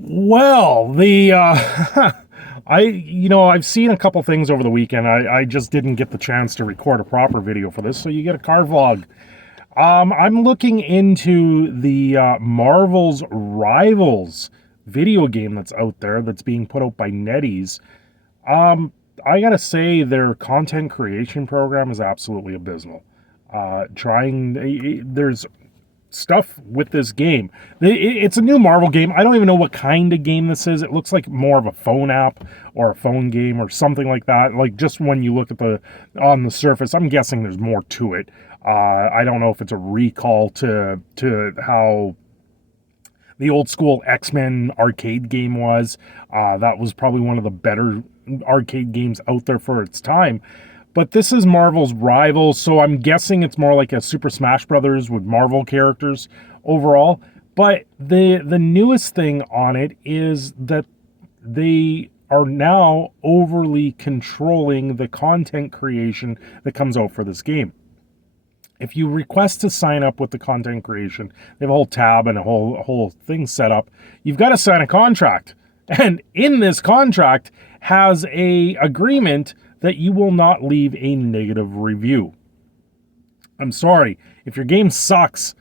Well, I've seen a couple things over the weekend. I just didn't get the chance to record a proper video for this, so you get a car vlog. I'm looking into the Marvel's Rivals video game that's out there that's being put out by NetEase. I gotta say, their content creation program is absolutely abysmal. There's stuff with this game. It's a new Marvel game. I don't even know what kind of game this is. It looks like more of a phone app or a phone game or something like that. Like, just when you look at on the surface, I'm guessing there's more to it. I don't know if it's a recall to how the old school X-Men arcade game was. That was probably one of the better arcade games out there for its time. But this is Marvel's Rivals, so I'm guessing it's more like a Super Smash Brothers with Marvel characters overall. But the newest thing on it is that they are now overly controlling the content creation that comes out for this game. If you request to sign up with the content creation, they have a whole tab and a whole thing set up. You've got to sign a contract. And in this contract has a agreement that you will not leave a negative review. I'm sorry, if your game sucks,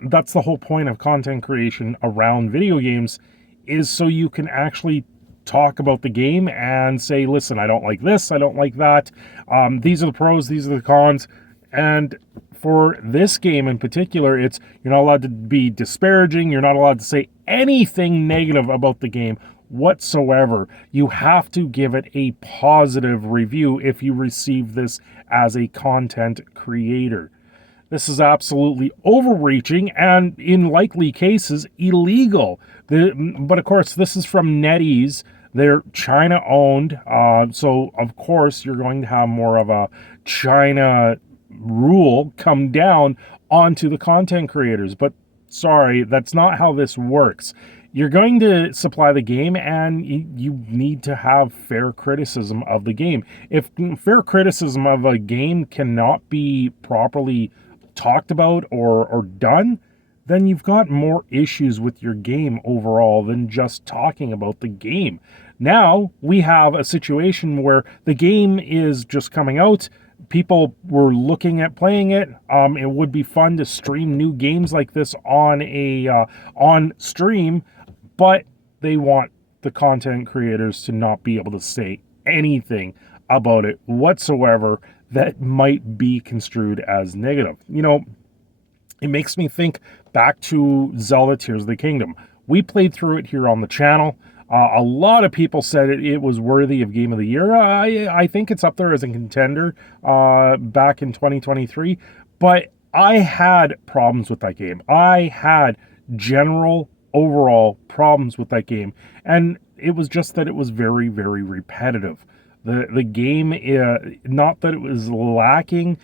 that's the whole point of content creation around video games, is so you can actually talk about the game and say, listen, I don't like this, I don't like that. These are the pros, these are the cons. And for this game in particular, you're not allowed to be disparaging, you're not allowed to say anything negative about the game whatsoever. You have to give it a positive review if you receive this as a content creator. This is absolutely overreaching and, in likely cases, illegal. But of course, this is from NetEase. They're China owned, so of course you're going to have more of a China rule come down onto the content creators. But sorry, that's not how this works. You're going to supply the game, and you need to have fair criticism of the game. If fair criticism of a game cannot be properly talked about or done, then you've got more issues with your game overall than just talking about the game. Now we have a situation where the game is just coming out. People were looking at playing it. It would be fun to stream new games like this on stream, but they want the content creators to not be able to say anything about it whatsoever that might be construed as negative. It makes me think back to Zelda Tears of the Kingdom. We played through it here on the channel. A lot of people said it was worthy of Game of the Year. I think it's up there as a contender back in 2023. But I had problems with that game. I had general overall problems with that game. And it was just that it was very, very repetitive. The game, not that it was lacking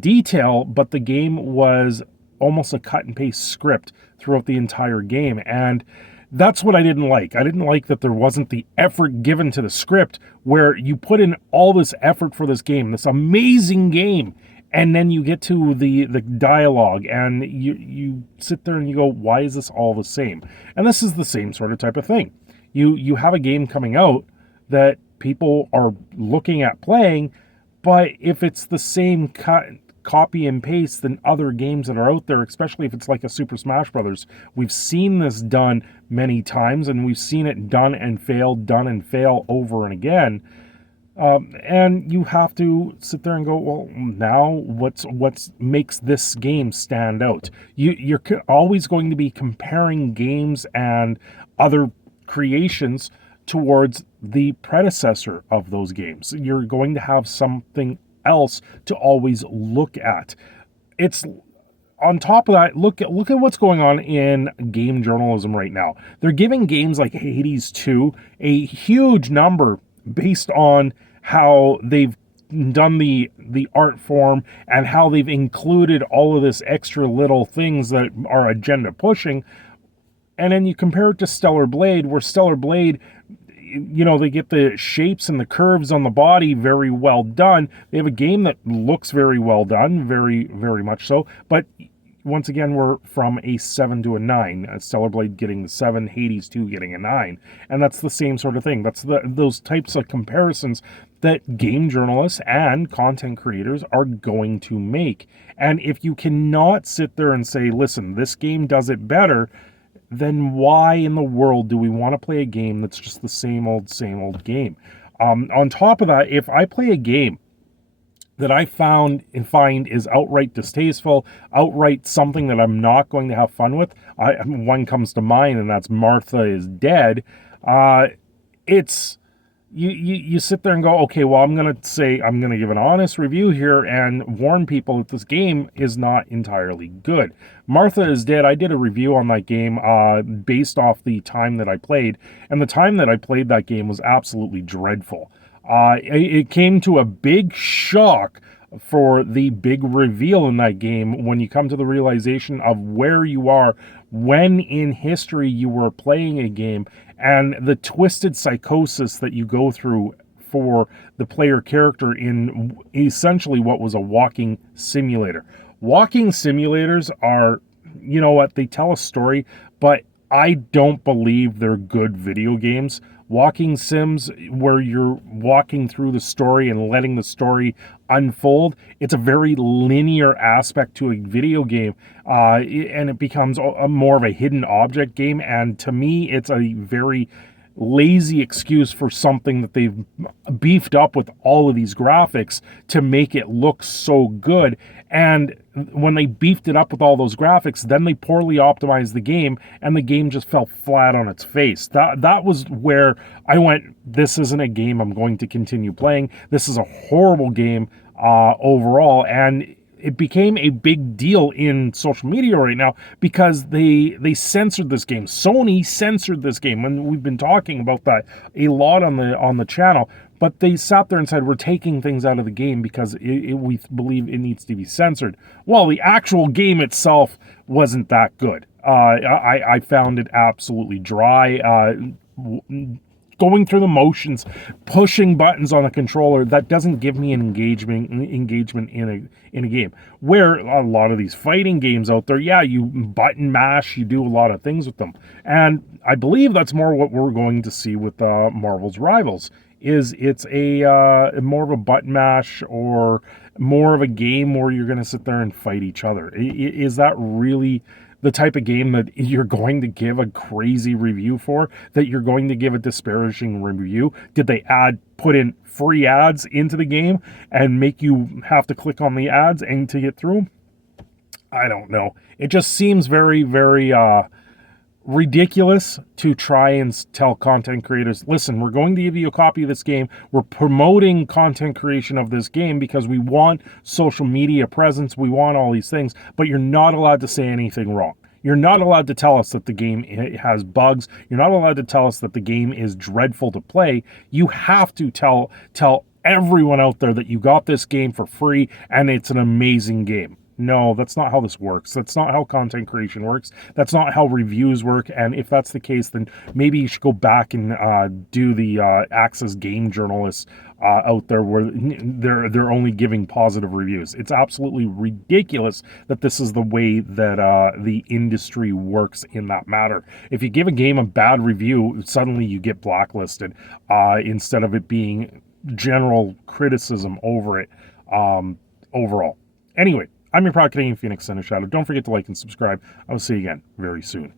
detail, but the game was almost a cut and paste script throughout the entire game. And that's what I didn't like. I didn't like that there wasn't the effort given to the script, where you put in all this effort for this game, this amazing game, and then you get to the dialogue and you sit there and you go, why is this all the same? And this is the same sort of type of thing. You have a game coming out that people are looking at playing, but if it's the same copy and paste than other games that are out there, especially if it's like a Super Smash Brothers. We've seen this done many times, and we've seen it done and fail over and again. And you have to sit there and go, well, now what's makes this game stand out? You're always going to be comparing games and other creations towards the predecessor of those games. You're going to have something else to always look at. It's on top of that, look at what's going on in game journalism right now. They're giving games like Hades 2 a huge number based on how they've done the art form and how they've included all of this extra little things that are agenda pushing. And then you compare it to Stellar Blade, where Stellar Blade, they get the shapes and the curves on the body very well done. They have a game that looks very well done, very, very much so. But once again, we're from a 7 to a 9. Stellar Blade getting the 7, Hades 2 getting a 9. And that's the same sort of thing. That's those types of comparisons that game journalists and content creators are going to make. And if you cannot sit there and say, listen, this game does it better, then why in the world do we want to play a game that's just the same old game? On top of that, if I play a game that I found and find is outright distasteful, outright something that I'm not going to have fun with, one comes to mind, and that's Martha is Dead. It's you sit there and go, okay, well, I'm going to give an honest review here and warn people that this game is not entirely good. Martha is Dead, I did a review on that game based off the time that I played, and the time that I played that game was absolutely dreadful. It came to a big shock for the big reveal in that game when you come to the realization of where you are when in history you were playing a game, and the twisted psychosis that you go through for the player character in essentially what was a walking simulator. Walking simulators are, you know what, they tell a story, but I don't believe they're good video games. Walking sims where you're walking through the story and letting the story unfold, it's a very linear aspect to a video game, and it becomes more of a hidden object game, and to me it's a very lazy excuse for something that they've beefed up with all of these graphics to make it look so good. And when they beefed it up with all those graphics, then they poorly optimized the game, and the game just fell flat on its face. That was where I went, this isn't a game I'm going to continue playing. This is a horrible game overall, and it became a big deal in social media right now because they censored this game. Sony censored this game, and we've been talking about that a lot on the channel. But they sat there and said, we're taking things out of the game because we believe it needs to be censored. Well, the actual game itself wasn't that good. I found it absolutely dry. Going through the motions, pushing buttons on a controller, that doesn't give me an engagement in a game. Where a lot of these fighting games out there, yeah, you button mash, you do a lot of things with them. And I believe that's more what we're going to see with Marvel's Rivals. It's a more of a button mash or more of a game where you're going to sit there and fight each other. Is that really the type of game that you're going to give a crazy review for, that you're going to give a disparaging review? Did they put in free ads into the game and make you have to click on the ads and to get through them? I don't know. It just seems very, very ridiculous to try and tell content creators, listen, we're going to give you a copy of this game. We're promoting content creation of this game because we want social media presence. We want all these things, but you're not allowed to say anything wrong. You're not allowed to tell us that the game has bugs. You're not allowed to tell us that the game is dreadful to play. You have to tell everyone out there that you got this game for free and it's an amazing game. No, that's not how this works. That's not how content creation works. That's not how reviews work. And if that's the case, then maybe you should go back and do the Access game journalists out there where they're only giving positive reviews. It's absolutely ridiculous that this is the way that the industry works in that matter. If you give a game a bad review, suddenly you get blacklisted instead of it being general criticism over it overall. Anyway, I'm your Product Canadian Phoenix Center Shadow. Don't forget to like and subscribe. I will see you again very soon.